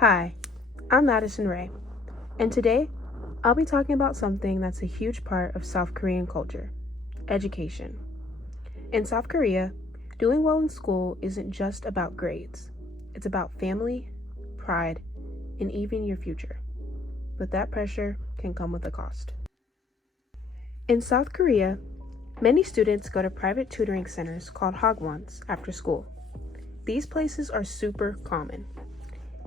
Hi, I'm Madison Ray, and today I'll be talking about something that's a huge part of South Korean culture: education. In South Korea, doing well in school isn't just about grades, it's about family, pride, and even your future. But that pressure can come with a cost. In South Korea, many students go to private tutoring centers called hagwons after school. These places are super common.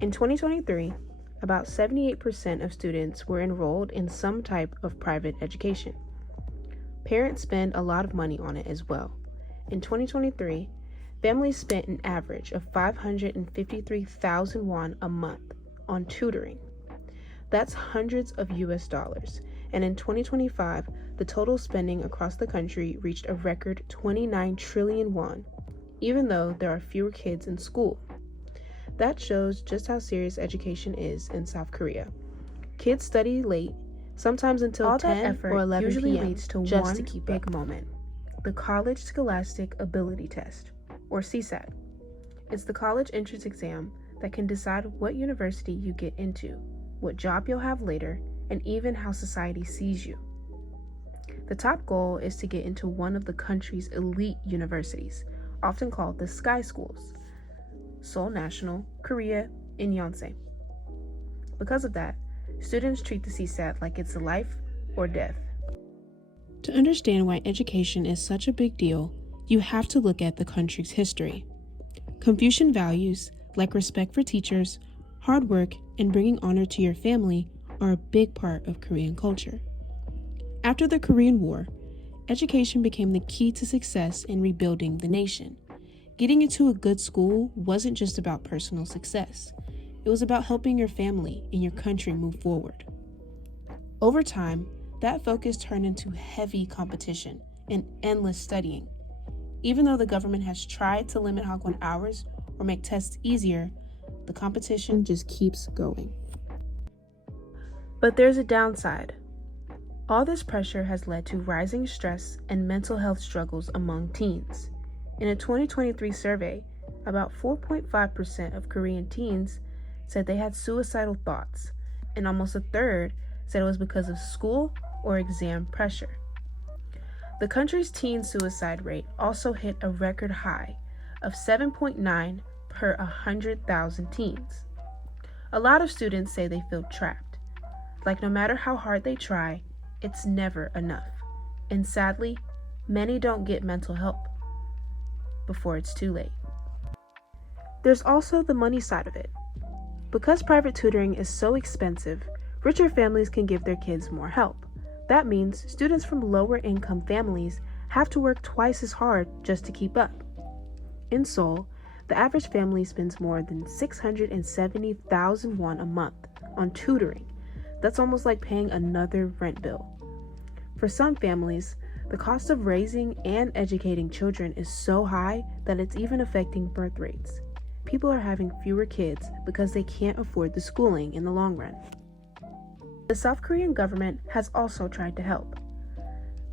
In 2023, about 78% of students were enrolled in some type of private education. Parents spend a lot of money on it as well. In 2023, families spent an average of 553,000 won a month on tutoring. That's hundreds of US dollars. And in 2025, the total spending across the country reached a record 29 trillion won, even though there are fewer kids in school. That shows just how serious education is in South Korea. Kids study late, sometimes until All 10 or 11 usually p.m. leads to just one to keep big up. Moment: the College Scholastic Ability Test, or CSAT. It's the college entrance exam that can decide what university you get into, what job you'll have later, and even how society sees you. The top goal is to get into one of the country's elite universities, often called the Sky Schools: Seoul National, Korea, and Yonsei. Because of that, students treat the CSAT like it's life or death. To understand why education is such a big deal, you have to look at the country's history. Confucian values, like respect for teachers, hard work, and bringing honor to your family, are a big part of Korean culture. After the Korean War, education became the key to success in rebuilding the nation. Getting into a good school wasn't just about personal success. It was about helping your family and your country move forward. Over time, that focus turned into heavy competition and endless studying. Even though the government has tried to limit hagwon hours or make tests easier, the competition just keeps going. But there's a downside. All this pressure has led to rising stress and mental health struggles among teens. In a 2023 survey, about 4.5% of Korean teens said they had suicidal thoughts, and almost a third said it was because of school or exam pressure. The country's teen suicide rate also hit a record high of 7.9 per 100,000 teens. A lot of students say they feel trapped, like no matter how hard they try, it's never enough. And sadly, many don't get mental help before it's too late. There's also the money side of it. Because private tutoring is so expensive, richer families can give their kids more help. That means students from lower income families have to work twice as hard just to keep up. In Seoul, the average family spends more than 670,000 won a month on tutoring. That's almost like paying another rent bill. For some families, the cost of raising and educating children is so high that it's even affecting birth rates. People are having fewer kids because they can't afford the schooling in the long run. The South Korean government has also tried to help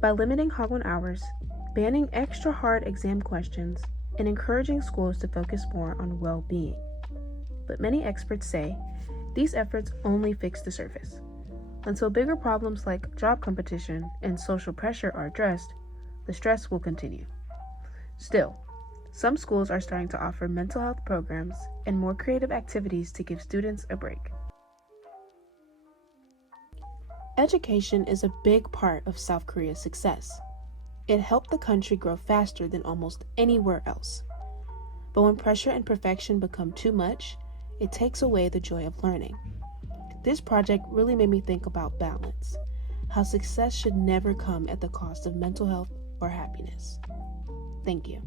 by limiting hagwon hours, banning extra hard exam questions, and encouraging schools to focus more on well-being. But many experts say these efforts only fix the surface. Until bigger problems like job competition and social pressure are addressed, the stress will continue. Still, some schools are starting to offer mental health programs and more creative activities to give students a break. Education is a big part of South Korea's success. It helped the country grow faster than almost anywhere else. But when pressure and perfection become too much, it takes away the joy of learning. This project really made me think about balance, how success should never come at the cost of mental health or happiness. Thank you.